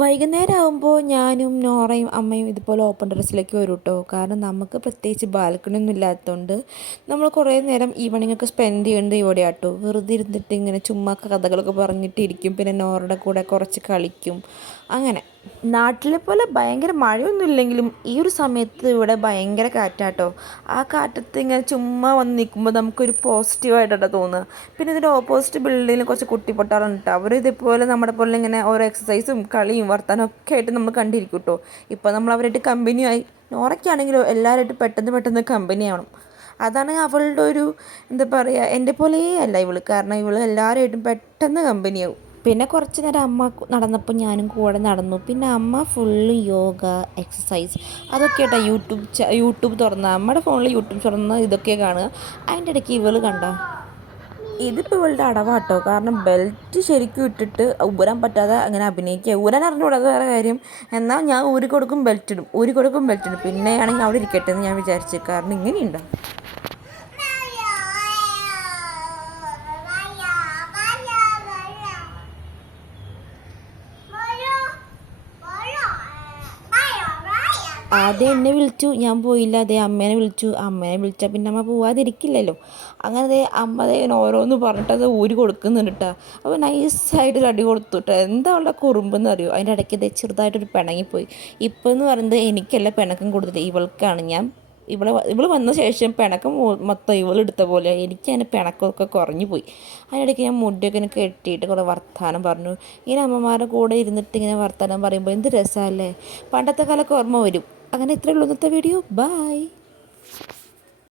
വൈകുന്നേരം ആകുമ്പോൾ ഞാനും നോറയും അമ്മയും ഇതുപോലെ ഓപ്പൺ ടെറസിലേക്ക് വരും കേട്ടോ. കാരണം നമുക്ക് പ്രത്യേകിച്ച് ബാൽക്കണി ഒന്നും ഇല്ലാത്തതുകൊണ്ട് നമ്മൾ കുറേ നേരം ഈവനിങ് ഒക്കെ സ്പെൻഡ് ചെയ്യുന്നത് ഇവിടെ ആട്ടോ. വെറുതെ ഇരുന്നിട്ട് ഇങ്ങനെ ചുമ്മാ കഥകളൊക്കെ പറഞ്ഞിട്ടിരിക്കും. പിന്നെ നോറയുടെ കൂടെ കുറച്ച് കളിക്കും. അങ്ങനെ നാട്ടിലെ പോലെ ഭയങ്കര മഴയൊന്നും ഇല്ലെങ്കിലും ഈ ഒരു സമയത്ത് ഇവിടെ ഭയങ്കര കാറ്റാട്ടോ. ആ കാറ്റത്ത് ഇങ്ങനെ ചുമ്മാ വന്ന് നിൽക്കുമ്പോൾ നമുക്കൊരു പോസിറ്റീവായിട്ടാണ് തോന്നുക. പിന്നെ ഇതിൻ്റെ ഓപ്പോസിറ്റ് ബിൽഡിങ്ങിൽ കുറച്ച് കുട്ടിപ്പൊട്ടാളുണ്ട് കേട്ടോ. അവർ ഇതേപോലെ നമ്മുടെ പോലെ ഇങ്ങനെ ഓരോ എക്സസൈസും കളിയും വർത്താനം ഒക്കെ ആയിട്ട് നമ്മൾ കണ്ടിരിക്കും കേട്ടോ. ഇപ്പോൾ നമ്മൾ അവരായിട്ട് കമ്പനിയായി. നോറയ്ക്കാണെങ്കിലോ എല്ലാവരായിട്ട് പെട്ടെന്ന് കമ്പനി ആവണം. അതാണ് അവളുടെ ഒരു എന്താ പറയുക, എൻ്റെ പോലെയേ അല്ല ഇവള്. കാരണം ഇവള് എല്ലാവരുമായിട്ടും പെട്ടെന്ന് കമ്പനിയാവും. പിന്നെ കുറച്ച് നേരം അമ്മ നടന്നപ്പോൾ ഞാനും കൂടെ നടന്നു. പിന്നെ അമ്മ ഫുള്ള് യോഗ എക്സസൈസ് അതൊക്കെ കേട്ടോ. യൂട്യൂബ് തുറന്ന അമ്മയുടെ ഫോണിൽ യൂട്യൂബ് തുറന്ന് ഇതൊക്കെ കാണുക. അതിൻ്റെ ഇടയ്ക്ക് ഇവള് കണ്ട ഇതിപ്പോൾ ഇവളുടെ അടവാട്ടോ. കാരണം ബെൽറ്റ് ശരിക്കും ഇട്ടിട്ട് ഊരാൻ പറ്റാതെ അങ്ങനെ അഭിനയിക്കുക. ഊരാൻ അറിഞ്ഞുകൂടാതെ വേറെ കാര്യം. എന്നാൽ ഞാൻ ഊരിക്കൊടുക്കും ബെൽറ്റ് ഇടും. പിന്നെയാണെങ്കിൽ അവിടെ ഇരിക്കട്ടെ എന്ന് ഞാൻ വിചാരിച്ചു. കാരണം ഇങ്ങനെയുണ്ടോ. ആദ്യം എന്നെ വിളിച്ചു, ഞാൻ പോയില്ല. അതേ അമ്മേനെ വിളിച്ചാൽ പിന്നെ അമ്മ പോവാതിരിക്കില്ലല്ലോ. അങ്ങനെ അമ്മ ഓരോന്ന് പറഞ്ഞിട്ട് അത് ഊരി കൊടുക്കുന്നുണ്ട് കേട്ടോ. അപ്പോൾ നൈസായിട്ട് അടി കൊടുത്തു കേട്ടോ. എന്താ അവളുടെ കുറുമ്പെന്ന് അറിയോ. അതിൻ്റെ ഇടയ്ക്ക് ചെറുതായിട്ടൊരു പിണങ്ങിപ്പോയി. ഇപ്പോൾ എന്ന് പറയുന്നത് എനിക്കല്ല പിണക്കം കൊടുത്തത്, ഇവൾക്കാണ്. ഇവള് വന്ന ശേഷം പിണക്കം മൊത്തം ഇവളെടുത്ത പോലെ. എനിക്ക് അതിൻ്റെ പിണക്കമൊക്കെ കുറഞ്ഞു പോയി. അതിനിടയ്ക്ക് ഞാൻ മുടിയൊക്കെ ഇങ്ങനെ കെട്ടിയിട്ട് കുറേ വർത്താനം പറഞ്ഞു. ഇങ്ങനെ അമ്മമാരുടെ കൂടെ ഇരുന്നിട്ട് ഇങ്ങനെ വർത്താനം പറയുമ്പോൾ എന്ത് രസമല്ലേ. പണ്ടത്തെ കാലമൊക്കെ ഓർമ്മ വരും. അങ്ങനെ ഇത്രയേ ഉള്ളൂ ഇന്നത്തെ വീഡിയോ. ബൈ.